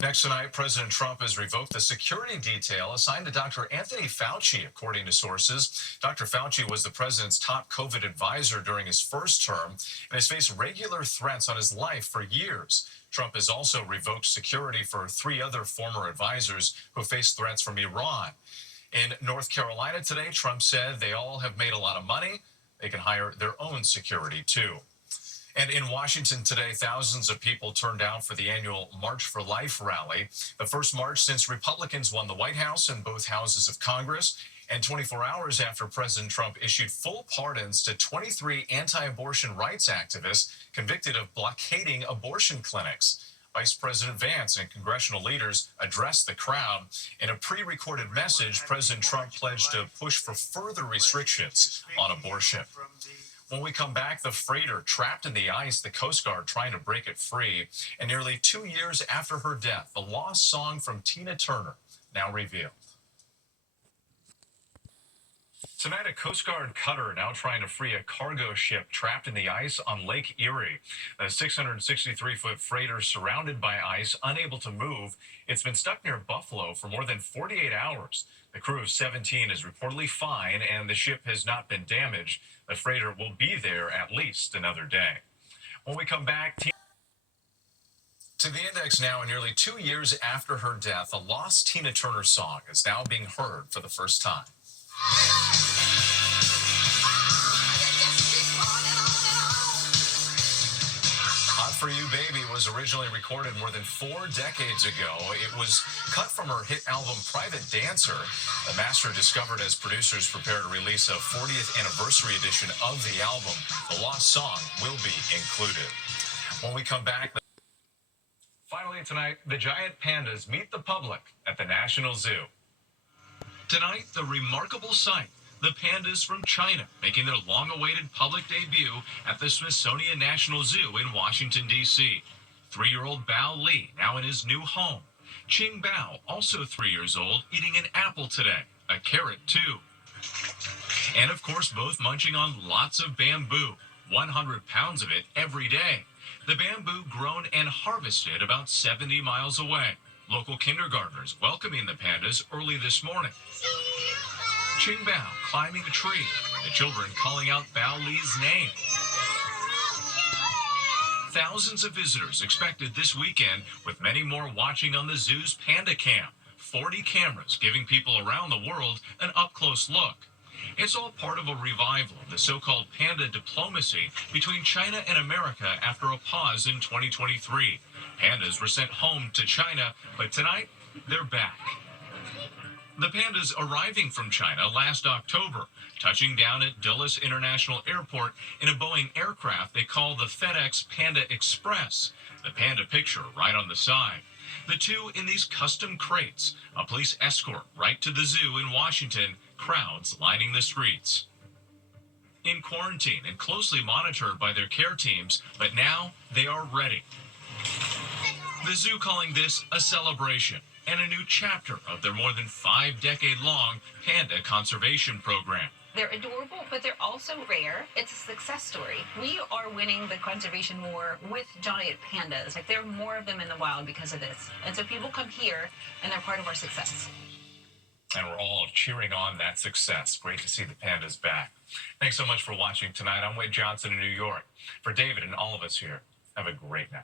Next tonight, President Trump has revoked the security detail assigned to Dr. Anthony Fauci, according to sources. Dr. Fauci was the president's top COVID advisor during his first term and has faced regular threats on his life for years. Trump has also revoked security for 3 other former advisors who faced threats from Iran. In North Carolina today, Trump said they all have made a lot of money. They can hire their own security, too. And in Washington today, thousands of people turned out for the annual March for Life rally, the first march since Republicans won the White House and both houses of Congress, and 24 hours after President Trump issued full pardons to 23 anti-abortion rights activists convicted of blockading abortion clinics. Vice President Vance and congressional leaders addressed the crowd. In a pre-recorded message, President Trump pledged to push for further restrictions on abortion. When we come back, the freighter trapped in the ice, the Coast Guard trying to break it free. And nearly 2 years after her death, the lost song from Tina Turner now revealed. Tonight, a Coast Guard cutter now trying to free a cargo ship trapped in the ice on Lake Erie. The 663-foot freighter surrounded by ice, unable to move. It's been stuck near Buffalo for more than 48 hours. The crew of 17 is reportedly fine, and the ship has not been damaged. The freighter will be there at least another day. When we come back, to the index now, and nearly 2 years after her death, a lost Tina Turner song is now being heard for the first time. Hot for You Baby was originally recorded more than 4 decades ago. It was cut from her hit album Private Dancer. The master discovered as producers prepare to release a 40th anniversary edition of the album. The lost song will be included. When we come back, finally tonight, the giant pandas meet the public at the National Zoo. Tonight, the remarkable sight, the pandas from China making their long-awaited public debut at the Smithsonian National Zoo in Washington, D.C. 3-year-old Bao Li now in his new home. Qing Bao, also 3 years old, eating an apple today, a carrot too. And of course, both munching on lots of bamboo, 100 pounds of it every day. The bamboo grown and harvested about 70 miles away. Local kindergartners welcoming the pandas early this morning. Qing Bao climbing a tree, the children calling out Bao Li's name. Thousands of visitors expected this weekend, with many more watching on the zoo's Panda Cam. 40 cameras giving people around the world an up-close look. It's all part of a revival of the so-called panda diplomacy between China and America after a pause in 2023. Pandas were sent home to China, but tonight, they're back. The pandas arriving from China last October, touching down at Dulles International Airport in a Boeing aircraft they call the FedEx Panda Express. The panda picture right on the side. The two in these custom crates, a police escort right to the zoo in Washington, crowds lining the streets. In quarantine and closely monitored by their care teams, but now they are ready. The zoo calling this a celebration and a new chapter of their more than 5-decade-long panda conservation program. They're adorable, but they're also rare. It's a success story. We are winning the conservation war with giant pandas. Like, there are more of them in the wild because of this. And so people come here, and they're part of our success. And we're all cheering on that success. Great to see the pandas back. Thanks so much for watching tonight. I'm Wade Johnson in New York. For David and all of us here, have a great night.